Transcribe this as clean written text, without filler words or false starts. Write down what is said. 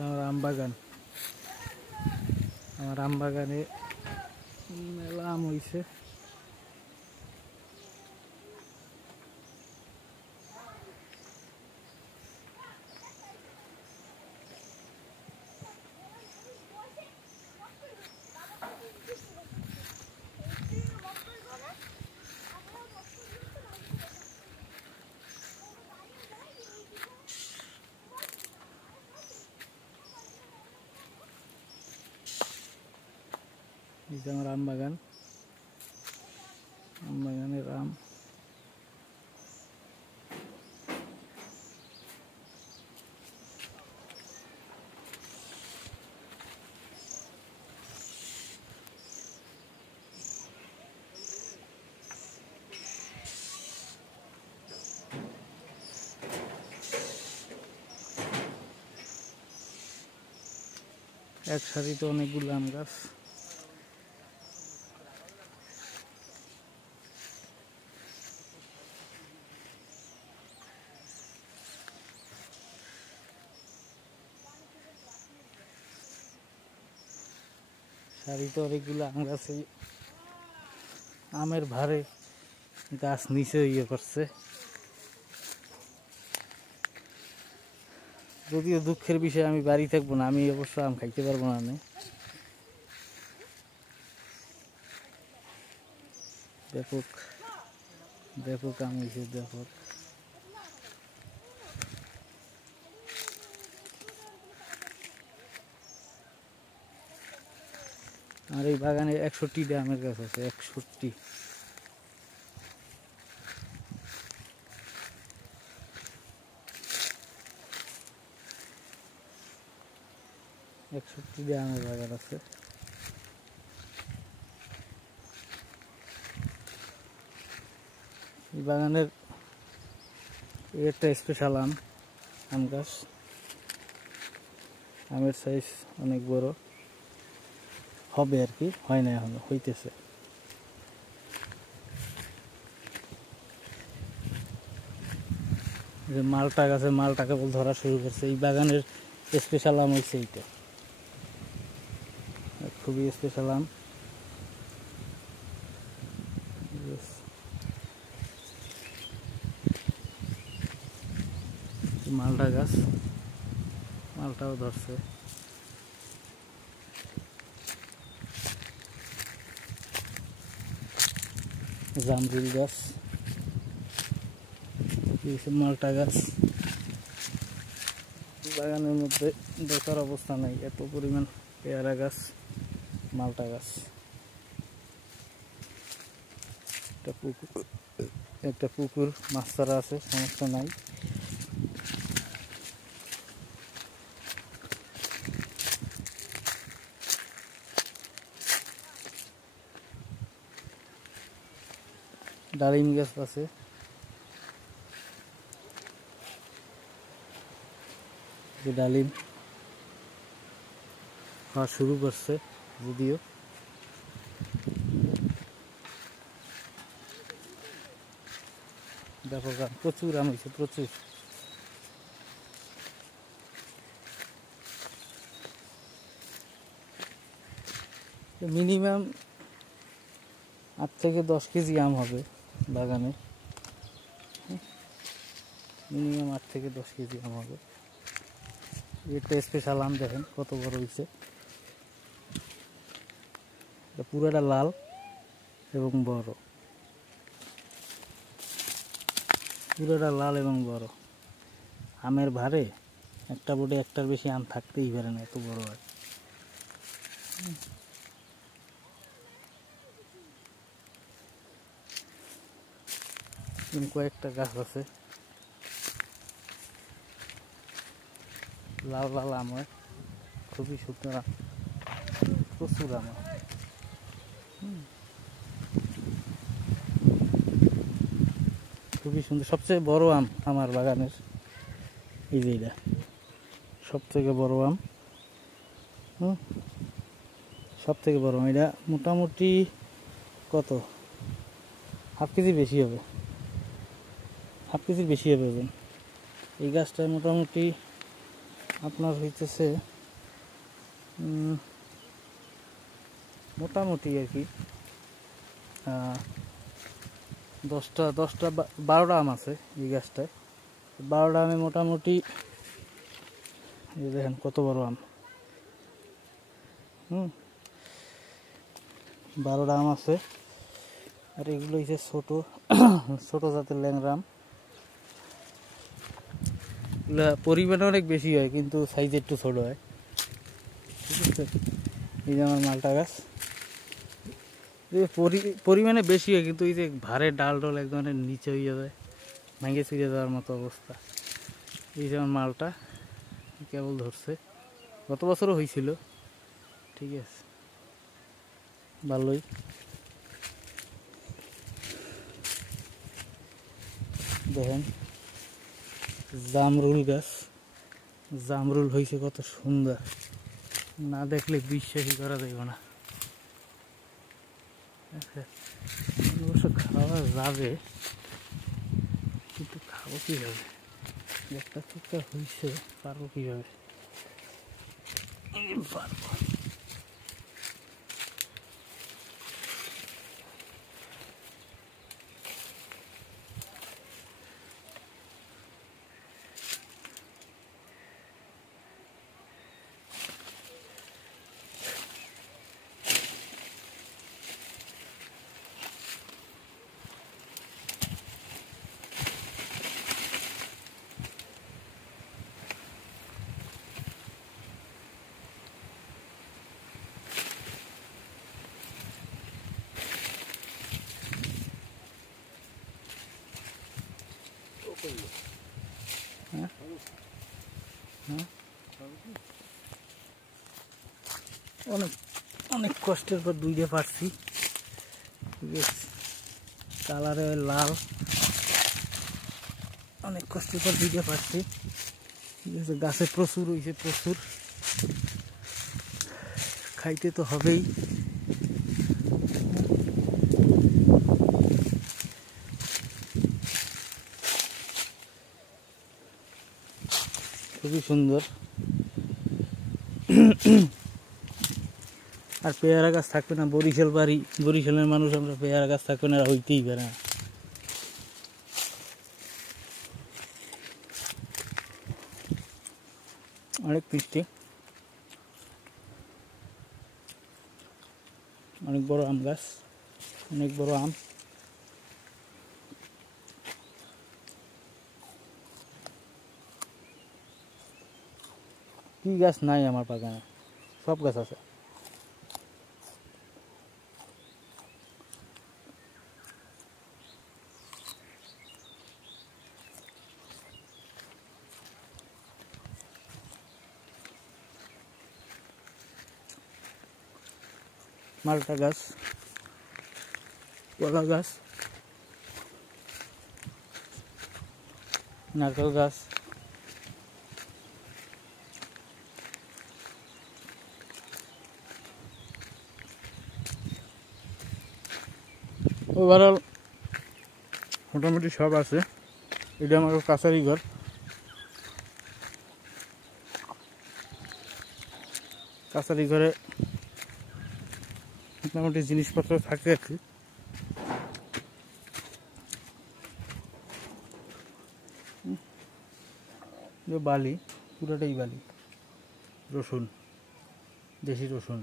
আমার আম বাগান। আমার আম বাগানে মেলা আম হয়েছে। এই যে আমার আম বাগান, আম বাগানের আম। এক সারিতে অনেকগুলো আম গাছ। সারিতে অনেকগুলো আম গাছ। আমের ভারে গাছ নিচে ইয়ে করছে। যদিও দুঃখের বিষয় আমি বাড়ি থাকবো না, আমি অবশ্য আম খাইতে পারবো না। ব্যাপক ব্যাপক আম হয়েছে, ব্যাপক। আর এই বাগানে 61টা আমের গাছ আছে, 61। আমের বাগান আছে। এই বাগানের একটা স্পেশাল আম গাছ। আমের সাইজ অনেক বড় হবে আর কি, হয় না এখনো, হইতেছে। যে মালটা গাছে মালটা কেবল ধরা শুরু করছে। এই বাগানের স্পেশাল আম হয়েছে এইটা, খুবই স্পেশাল আম। মালটা গাছ, মালটাও ধরছে। জামরুল গাছ, মালটা গাছ। বাগানের মধ্যে দেখার অবস্থা নাই, এত পরিমাণ পেয়ারা গাছ, মালটা গাছ। একটা পুকুর, মাছ ছাড়া আছে, সমস্যা নাই। ডালিম গাছ আছে, যে ডালিম খাওয়া শুরু করছে যদিও। ব্যাপক আম, প্রচুর আম হয়েছে, প্রচুর। মিনিমাম 8 থেকে 10 কেজি আম হবে বাগানে। মিনিমাম 8 থেকে 10 কেজি আম হবে। এটা স্পেশাল আম, দেখেন কত বড় হয়েছে। পুরোটা লাল এবং বড়, পুরোটা লাল এবং বড়। আমের ভারে একটা বোর্ডে একটার বেশি আম থাকতেই পারে না, এত বড় হয়। কয়েকটা গাছ আছে, লাল লাল আম হয়, খুবই সুন্দর আম, প্রচুর আম। খুবই সুন্দর। সবচেয়ে বড় আম আমার বাগানের এই যে এটা, সব থেকে বড় আম। সব থেকে বড় আম এটা, মোটামুটি কত, হাফ কেজির বেশি হবে, হাফ কেজির বেশি হবে ওজন। এই গাছটায় মোটামুটি আপনার হইতেছে মোটামুটি আর কি 12টা আম আছে এই গাছটায়। 12টা আমে মোটামুটি দেখেন কত বড় আম। 12টা আম আছে। আর এগুলো হচ্ছে ছোট ছোট জাতের ল্যাংড়া আম। এগুলা পরিমাণে অনেক বেশি হয় কিন্তু সাইজ একটু ছোট হয়। ঠিক আছে, এই যে আমার মালটা গাছ পরিমাণে বেশি হয় কিন্তু এই যে ভারে ডাল ডল একদম নিচে হয়ে যায়, ভেঙে ছিঁড়ে যাওয়ার মতো অবস্থা। এই যে আমার মালটা কেবল ধরছে, গত বছরও হয়েছিল। ঠিক আছে, ভালোই। দেখেন জামরুল গাছ, জামরুল হয়েছে কত সুন্দর, না দেখলে বিশ্বাসই করা যাবে না। অবশ্য খাওয়া যাবে কিন্তু খাবো কীভাবে? একটা টুকটা হয়েছে, পারবো কীভাবে? পারবো। অনেক অনেক কষ্টের পর দুইটা পারছি। ঠিক আছে, কালারে লাল, অনেক কষ্টের পর দুইটা পারছি। ঠিক আছে, গাছে প্রচুর হয়েছে, প্রচুর, খাইতে তো হবেই। খুবই সুন্দর। আর পেয়ারা গাছ থাকবে না? বরিশাল বাড়ি, বরিশালের মানুষ আমরা, পেয়ারা গাছ থাকবে না হইতেই পারে না। অনেক মিষ্টি, অনেক বড় আম গাছ, অনেক বড় আম। কি গাছ নাই আমার বাগানে? সব গাছ আছে। মালটা গাছ, কলা গাছ, নারকেল গাছ, ওভারঅল মোটামুটি সব আছে। এটা আমার কাছারি ঘর। কাছারি ঘরে মোটামুটি জিনিসপত্র থাকে আর কি। বালি, পুরোটাই বালি, রসুন, দেশি রসুন।